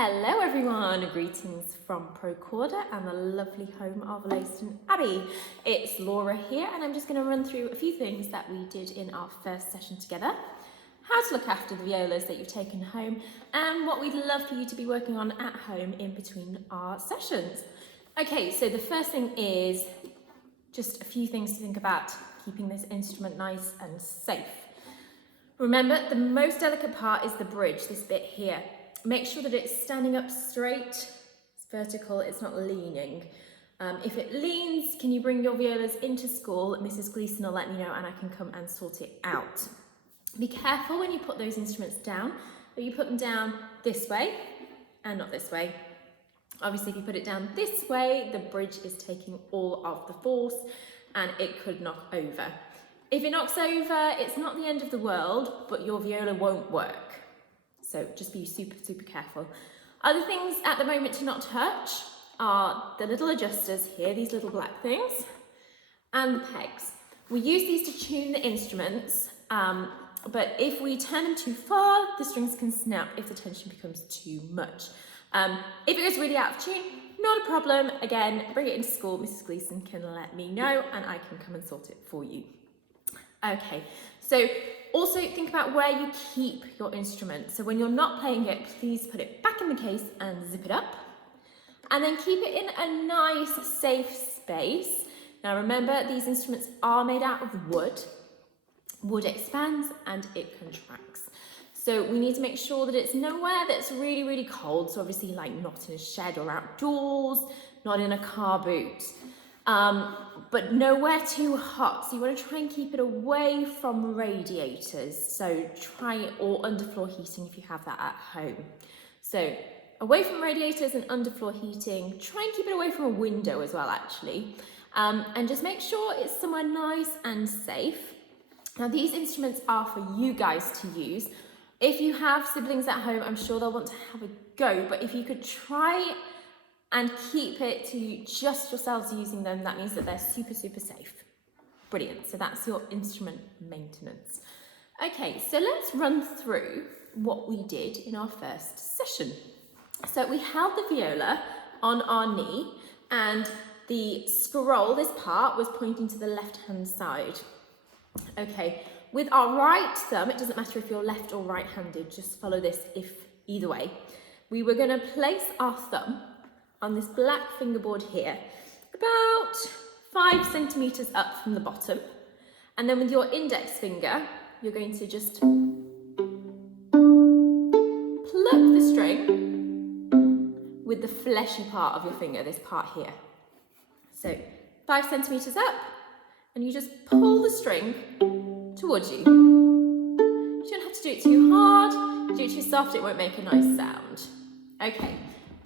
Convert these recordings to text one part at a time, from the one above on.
Hello everyone, greetings from Procorder and the lovely home of Lowston Abbey. It's Laura here and I'm just going to run through a few things that we did in our first session together, how to look after the violas that you've taken home and what we'd love for you to be working on at home in between our sessions. Okay, so the first thing is just a few things to think about keeping this instrument nice and safe. Remember, the most delicate part is the bridge, this bit here. Make sure that it's standing up straight, it's vertical, it's not leaning. If it leans, can you bring your violas into school? Mrs. Gleason will let me know and I can come and sort it out. Be careful when you put those instruments down, that you put them down this way and not this way. Obviously, if you put it down this way, the bridge is taking all of the force and it could knock over. If it knocks over, it's not the end of the world, but your viola won't work. So just be super, super careful. Other things at the moment to not touch are the little adjusters here, these little black things, and the pegs. We use these to tune the instruments, but if we turn them too far, the strings can snap if the tension becomes too much. If it goes really out of tune, not a problem. Again, bring it into school. Mrs. Gleason can let me know and I can come and sort it for you. Okay, so also think about where you keep your instrument. So when you're not playing it, please put it back in the case and zip it up. And then keep it in a nice, safe space. Now remember, these instruments are made out of wood. Wood expands and it contracts. So we need to make sure that it's nowhere that's really, really cold. So obviously like not in a shed or outdoors, not in a car boot. But nowhere too hot. So you want to try and keep it away from radiators. So try, or underfloor heating if you have that at home. So away from radiators and underfloor heating, try and keep it away from a window as well actually. And just make sure it's somewhere nice and safe. Now these instruments are for you guys to use. If you have siblings at home, I'm sure they'll want to have a go, but if you could try and keep it to just yourselves using them, that means that they're super, super safe. Brilliant, so that's your instrument maintenance. Okay, so let's run through what we did in our first session. So we held the viola on our knee and the scroll, this part, was pointing to the left-hand side. Okay, with our right thumb, it doesn't matter if you're left or right-handed, just follow this if either way. We were gonna place our thumb on this black fingerboard here, about 5 centimeters up from the bottom. And then with your index finger, you're going to just pluck the string with the fleshy part of your finger, this part here. So 5 centimeters up, and you just pull the string towards you. You don't have to do it too hard, do it too soft, it won't make a nice sound. Okay.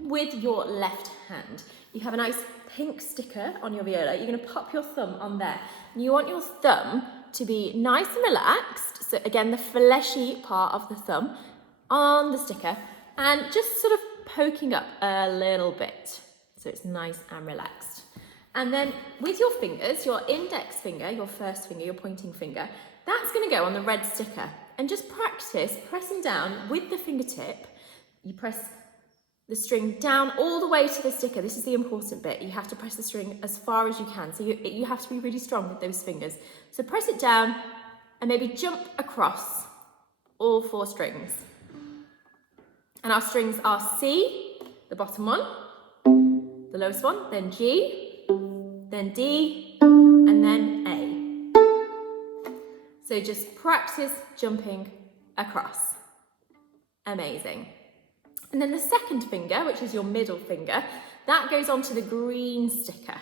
With your left hand, you have a nice pink sticker on your viola. You're going to pop your thumb on there. And you want your thumb to be nice and relaxed. So again, the fleshy part of the thumb on the sticker and just sort of poking up a little bit. So it's nice and relaxed. And then with your fingers, your index finger, your first finger, your pointing finger, that's going to go on the red sticker. And just practice pressing down with the fingertip. You press the string down all the way to the sticker. This is the important bit. You have to press the string as far as you can. So you have to be really strong with those fingers. So press it down and maybe jump across all 4 strings. And our strings are C, the bottom one, the lowest one, then G, then D, and then A. So just practice jumping across. Amazing. And then the second finger, which is your middle finger, that goes onto the green sticker.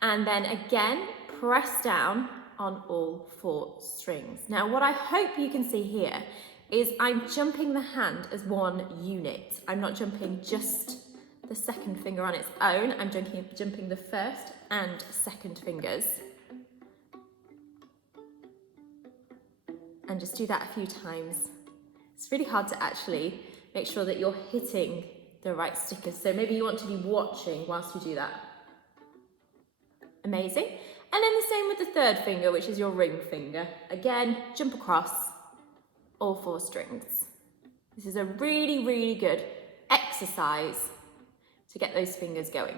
And then again, press down on all 4 strings. Now, what I hope you can see here is I'm jumping the hand as one unit. I'm not jumping just the second finger on its own. I'm jumping the first and second fingers. And just do that a few times. It's really hard to actually make sure that you're hitting the right stickers. So maybe you want to be watching whilst you do that. Amazing. And then the same with the third finger, which is your ring finger. Again, jump across all 4 strings. This is a really, really good exercise exercise to get those fingers going.